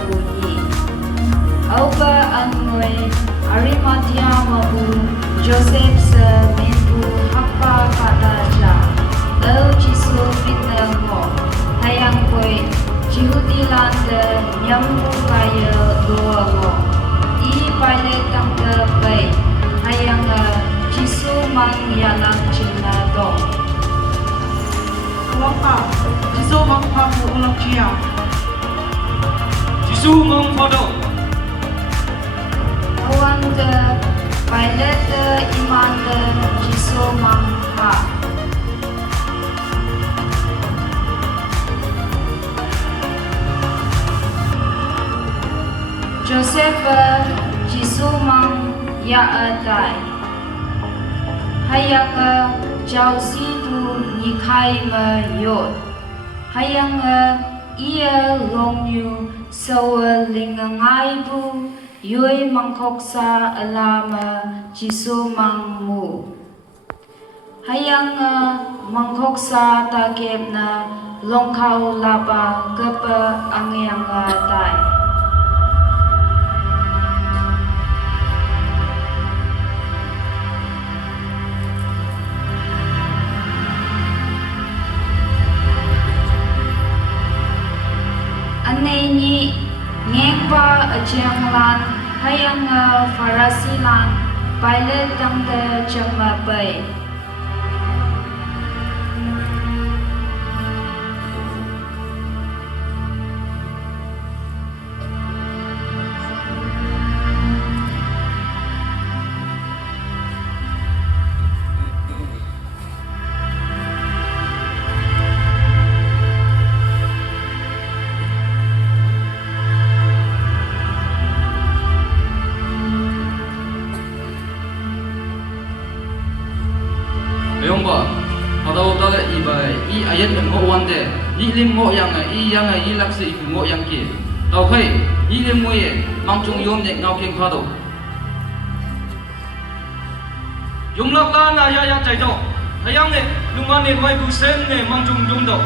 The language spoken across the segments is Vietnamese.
bunyi. Auba ang ngoi Arimathea mabu Joseph sa minbu hapa pada ja. Lau jisu fitna mo hayang koi Jihutilan de nyambu kaya doa mo. I pilot kang ke bay hayang jisu mang yalang cina dong. Wapa, jisu mang pamu ulang chia. Jisu mang foto. Awan de pilot de iman de jisu mang ha. Joseph jisu mang ya adai. Hayang Chào si tu nhị khai mà yốt hayang ia long yu sâu linh ngai bu yoi mangkok sa alama jisu mang mu hayang mangkok sa ta kep na long khao laba kepa angyang tai Anay ni ngek pa ajang lan hayang farasi lan pilot dang de chama bay. Yongba, atau tala ibai, i ayat ngo wande, i lim ngo yang i laksi iku ngo yang ki. Tau kai, i lim ngo ye, mang chung yom nek ngau king khado. Yong lak la na ya yang chai do, hayang ne, lungan ne wai bu sen ne mang chung yom do.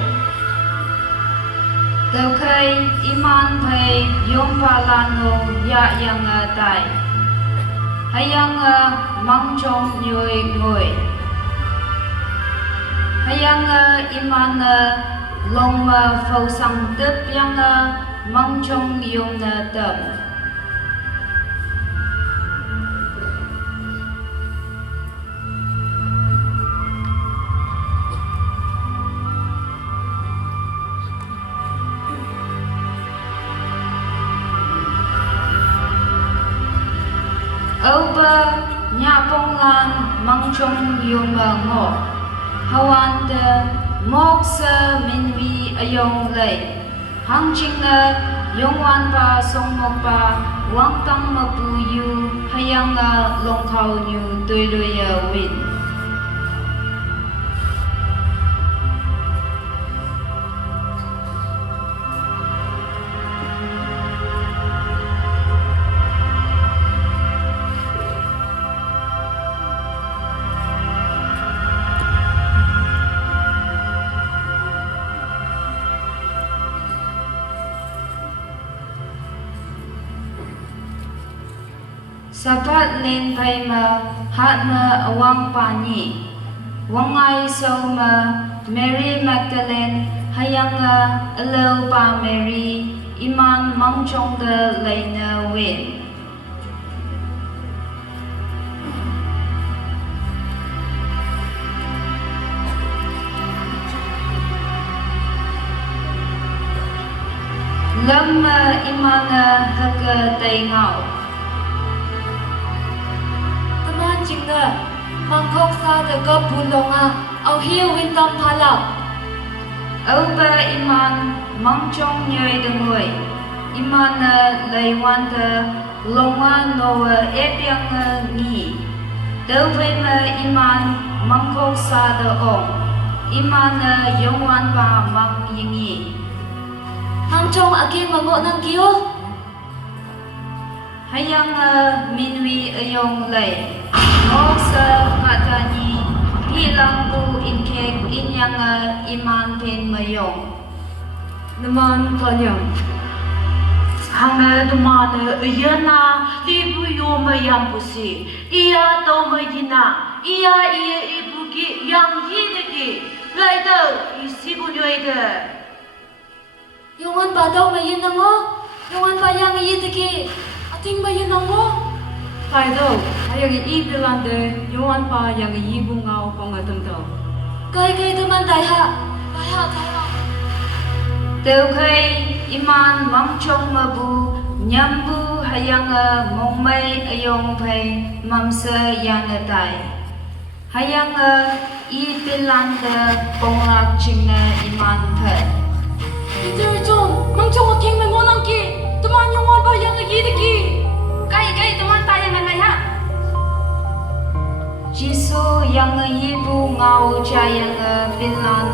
Tau kai iman thai yom pa lano ya yang tai. Hayang mang chung nyoi ngoi. Hayang iman long phâu sang tấp yang mang trong yong na tâm. Âu ba nhà bông lan mang trong yong ngọ. Hawan de mok sa minwi ayong lay hang ching na yongwan pa song mok pa wang tang mapuyu hayang long khao nyu tui lui win Sapat len pai ma hat ma awang pani wangai so ma Mary Magdalene hayang alo pa Mary iman mang chong de lay na win lam iman haka tay ngao Chính là mang khóc xa từ cấp bùn đồng ao hiu in tâm phá lạc. Âu ba iman mang trong nhơi đừng người iman lấy quan thơ long nô ép yang nghi tớ với mà iman mang khóc xa từ ông iman yong quan ba mang yang nghi Hang trong akin mango ng kiyo. hayang minwi ayong lay ngok sa matani hilang bu inkek inyang iman pen mayong Naman kanyang. Hanga dumana yana libu yoma yampusi. Iya toma yina. Iya ibuki yang yiniki. Laida isibunyoida. Yungan pa daw may yun mo. Yungan pa yang yidiki. Ating ba yun mo? Tayo, ayang iibilande, yuan pa yang iibungaw kong atumto. Kay tuman daya. Daya. Teu khay iman mangchong mabu nyambu hayanga mongmay ayong phay mamsa yanatai. Hayanga ipilanda ponglak chingna iman phay. Peter John, mangchong mo ting mo nang ki. Tuman yungan pa yang yidiki. Kay tuman tayo nga laya. Jisu yang ibu ngau jayang bilan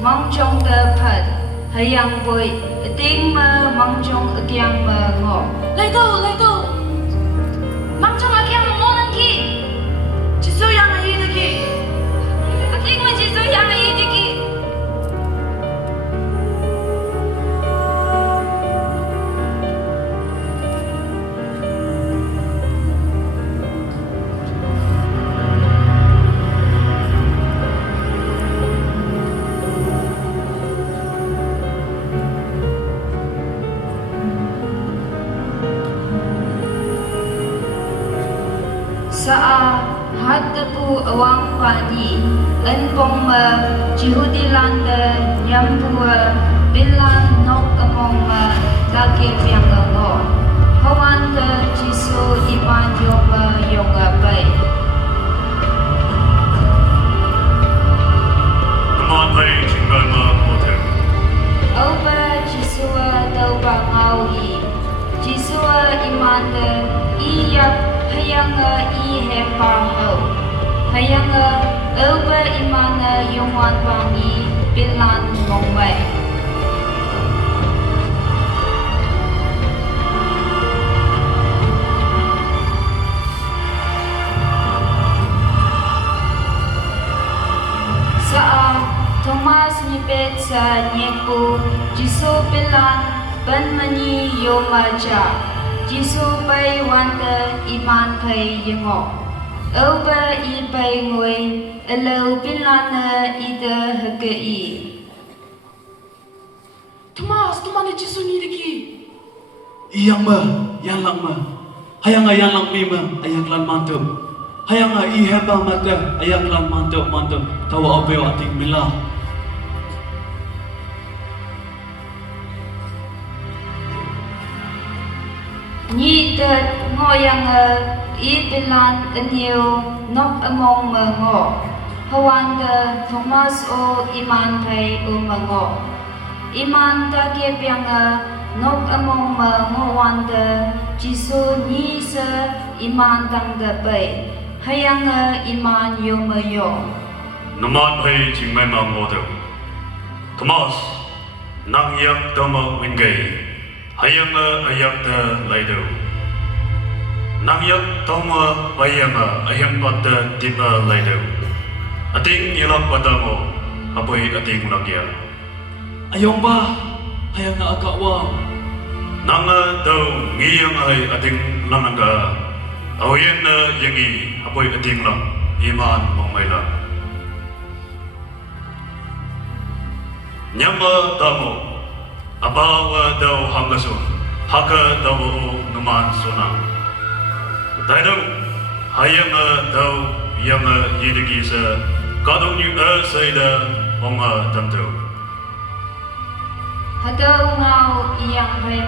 mangchong de phat. Hayang boy ting ma mangchong akyang ma ngo. Lai do. Mangchong akyang mo nang ki. Jisu yang yiniki. Ating man jiso yang iidiki. Saa hadapu awang pani enpong jihudilanda nyambua bilan nok among dagil yang ngo hawan jisu iman yonga bay. Naman ay chingal ma motel. Oba jisu dau bangawi jisu iman iyak hayang hepa ho hayang oba imana yongwan pani bilan mongway. Saa Thomas nipet sa nyeku jisu bilan banmani yomaja jisu bay wanda iman pay yengo. Oba i bay ngui elo bilana ida hagei. Thomas, tuman Jisu yidiki. Iyang ma, yang lang ma. Hayang yang lang mi ma, ayang lan mantum. Hayang iheba mata, ayang lan mantum. Tawa obeo ating mila. Nhi dat ngoyang i bilan enyo nok among ngo. Hawanda Thomas o iman pay ngo. Iman takip yang nok among ngowanda jisu ni sa iman tang dapay. Hayang iman yomayo. Naman ay chingal ma motel. Thomas, nang yak tama wingay. Hayang ayak da laido. Nang yak tama bayang ayang pada tiba laido. Ating ilak pada mo, apoy ating lagya. Ayong ba, hayang akawa. Nang daw ngiyang ay ating lanangga. Awayan yangi apoy ating lang iman mangmayla. Nyama tamo. Abawa daw hanggason, haka daw naman sunang. Dahil hayang daw yang yidigi sa kadong yung sa ida mga tamto. Hadaw ngau iyang pay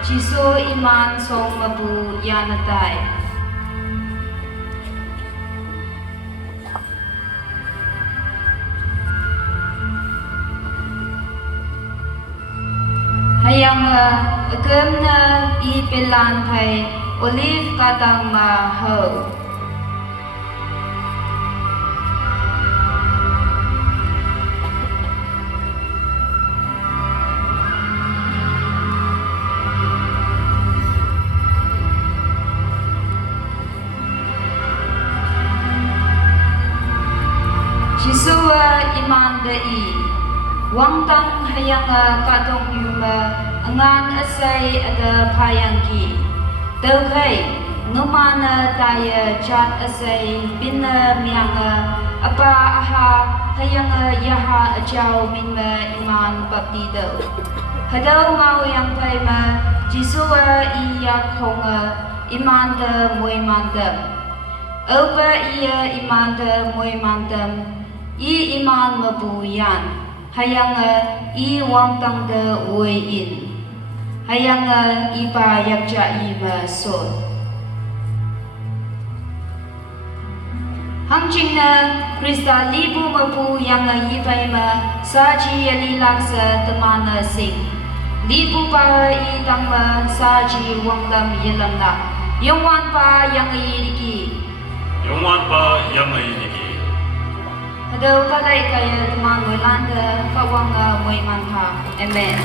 jisu iman song mabu yanatay. Hayang agam na ipilan pay olive katang ho. Jisua iman dai. Wang tang hayang katong yung angan asay ada payangki. Tawkay, numana taya chat asay bina mianga apa aha hayanga yaha ajaw minma iman baptido. Hadaw mau yang payma jisua iya konga imanda muy mandam. Oba iya imanda muy mandam. I iman mabuyan. Hayanga i wangtang de uin. Hayanga iba yakja ima so. Hangching na Krista libu mabu yang iba ima saji ali laksa temana sing. Libu pa i tangma saji wangtam yelam na. Yongwan pa yang iriki. 영원 바 양의이기 Hadaw palay kaya teman mo landa kawanga mo iman pa. Amen.